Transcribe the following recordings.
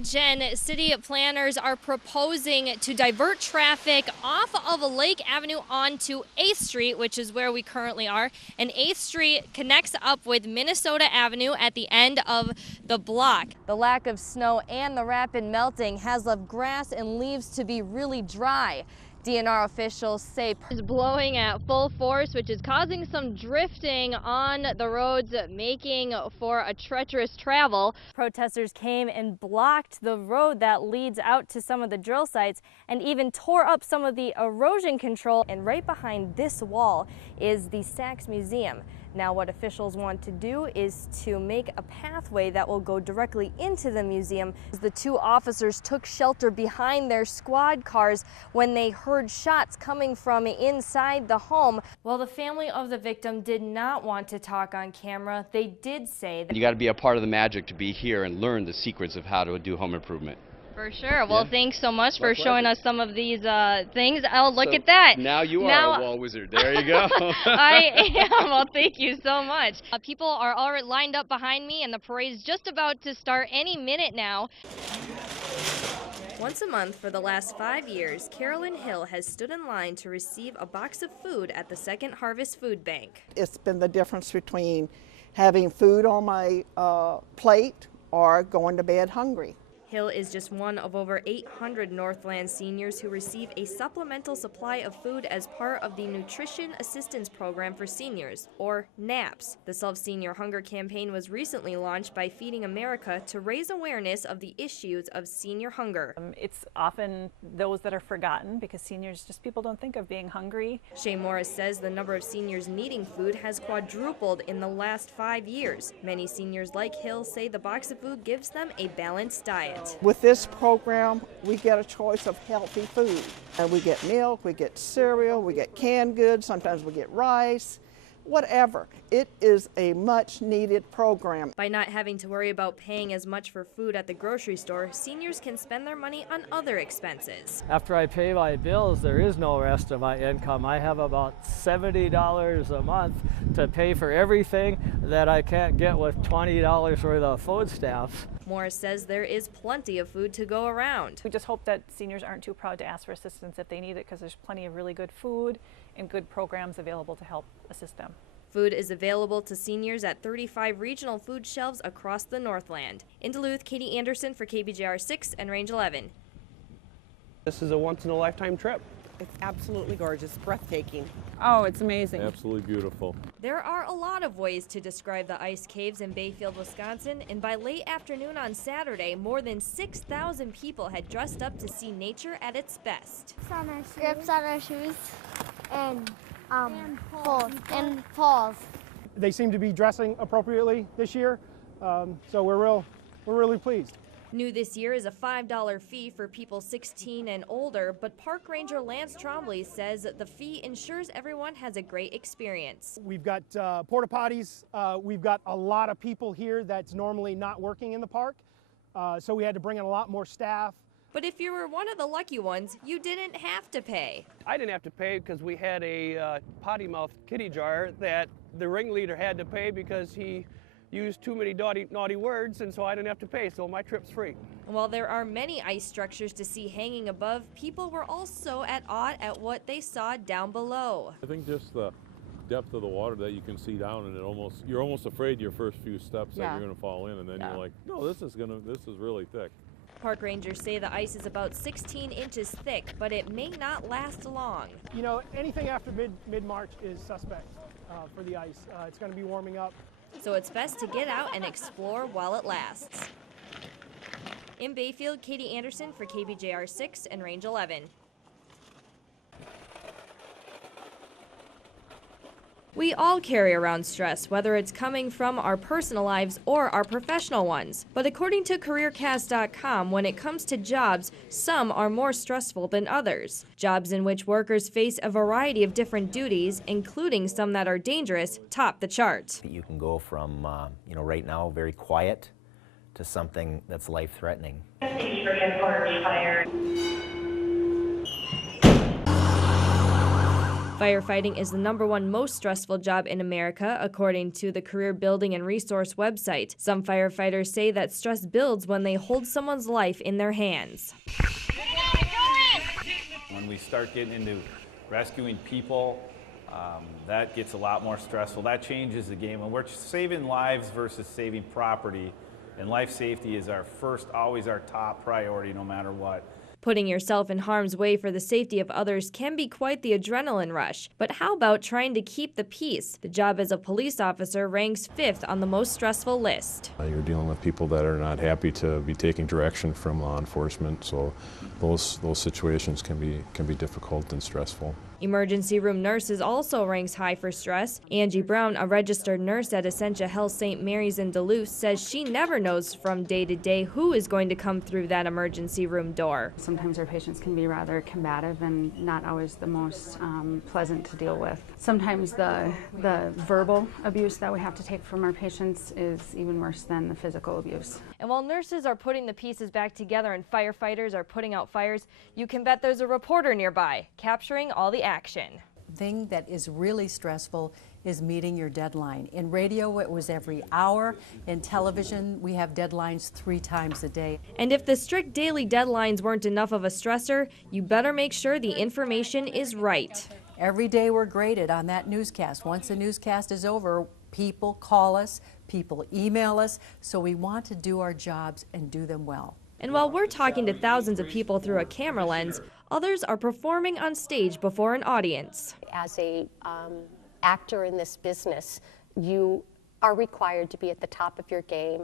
Jen, city planners are proposing to divert traffic off of Lake Avenue onto 8th Street, which is where we currently are. And 8th Street connects up with Minnesota Avenue at the end of the block. The lack of snow and the rapid melting has left grass and leaves to be really dry. DNR officials say it's blowing at full force, which is causing some drifting on the roads, making for a treacherous travel. Protesters came and blocked the road that leads out to some of the drill sites and even tore up some of the erosion control. And right behind this wall is the Sachs Museum. Now what officials want to do is to make a pathway that will go directly into the museum. The two officers took shelter behind their squad cars when they heard shots coming from inside the home. While the family of the victim did not want to talk on camera, they did say that you got to be a part of the magic to be here and learn the secrets of how to do home improvement. For sure. Well, thanks so much for showing us some of these things. Oh, look at that. Now you are a wall wizard. There you go. I am. Well, thank you so much. People are already lined up behind me, and the parade's just about to start any minute now. Once a month for the last 5 years, Carolyn Hill has stood in line to receive a box of food at the Second Harvest Food Bank. It's been the difference between having food on my plate or going to bed hungry. Hill is just one of over 800 Northland seniors who receive a supplemental supply of food as part of the Nutrition Assistance Program for Seniors, or NAPS. The Solve Senior Hunger campaign was recently launched by Feeding America to raise awareness of the issues of senior hunger. It's often those that are forgotten because seniors, people don't think of being hungry. Shay Morris says the number of seniors needing food has quadrupled in the last 5 years. Many seniors like Hill say the box of food gives them a balanced diet. With this program, we get a choice of healthy food. And we get milk, we get cereal, we get canned goods, sometimes we get rice, whatever. It is a much needed program. By not having to worry about paying as much for food at the grocery store, seniors can spend their money on other expenses. After I pay my bills, there is no rest of my income. I have about $70 a month to pay for everything that I can't get with $20 worth of food stamps. Morris says there is plenty of food to go around. We just hope that seniors aren't too proud to ask for assistance if they need it, because there's plenty of really good food and good programs available to help assist them. Food is available to seniors at 35 regional food shelves across the Northland. In Duluth, Katie Anderson for KBJR 6 and Range 11. This is a once-in-a-lifetime trip. It's absolutely gorgeous, breathtaking. Oh, it's amazing. Absolutely beautiful. There are a lot of ways to describe the ice caves in Bayfield, Wisconsin, and by late afternoon on Saturday, more than 6,000 people had dressed up to see nature at its best. Grips on our shoes and poles. They seem to be dressing appropriately this year, so we're really pleased. New this year is a $5 fee for people 16 and older, but Park Ranger Lance Trombley says the fee ensures everyone has a great experience. We've got porta potties. We've got a lot of people here that's normally not working in the park, so we had to bring in a lot more staff. But if you were one of the lucky ones, you didn't have to pay. I didn't have to pay because we had a potty mouth kitty jar that the ringleader had to pay because he used too many naughty words, and so I didn't have to pay, so my trip's free. While there are many ice structures to see hanging above, people were also at awe at what they saw down below. I think just the depth of the water that you can see down, and you're almost afraid your first few steps that you're going to fall in, and then you're like, no, this is really thick. Park rangers say the ice is about 16 inches thick, but it may not last long. You know, anything after mid-March is suspect for the ice. It's going to be warming up. So it's best to get out and explore while it lasts. In Bayfield, Katie Anderson for KBJR 6 and Range 11. We all carry around stress, whether it's coming from our personal lives or our professional ones. But according to CareerCast.com, when it comes to jobs, some are more stressful than others. Jobs in which workers face a variety of different duties, including some that are dangerous, top the chart. You can go from, right now, very quiet to something that's life-threatening. Firefighting is the #1 most stressful job in America, according to the Career Building and Resource website. Some firefighters say that stress builds when they hold someone's life in their hands. When we start getting into rescuing people, that gets a lot more stressful. That changes the game. When we're saving lives versus saving property, and life safety is always our top priority no matter what. Putting yourself in harm's way for the safety of others can be quite the adrenaline rush. But how about trying to keep the peace? The job as a police officer ranks 5th on the most stressful list. You're dealing with people that are not happy to be taking direction from law enforcement, so those situations can be difficult and stressful. Emergency room nurses also ranks high for stress. Angie Brown, a registered nurse at Essentia Health St. Mary's in Duluth, says she never knows from day to day who is going to come through that emergency room door. Sometimes our patients can be rather combative and not always the most pleasant to deal with. Sometimes the verbal abuse that we have to take from our patients is even worse than the physical abuse. And while nurses are putting the pieces back together and firefighters are putting out fires, you can bet there's a reporter nearby capturing all the action. The thing that is really stressful is meeting your deadline. In radio, it was every hour. In television, we have deadlines 3 times a day. And if the strict daily deadlines weren't enough of a stressor, you better make sure the information is right. Every day we're graded on that newscast. Once the newscast is over, people call us, people email us, so we want to do our jobs and do them well. And while we're talking to thousands of people through a camera lens, others are performing on stage before an audience. As a actor in this business, you are required to be at the top of your game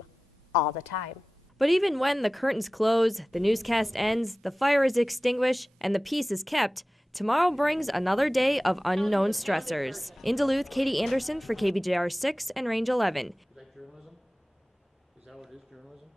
all the time. But even when the curtains close, the newscast ends, the fire is extinguished, and the peace is kept, tomorrow brings another day of unknown stressors. In Duluth, Katie Anderson for KBJR 6 and Range 11. Is that journalism? Is that what it is, journalism?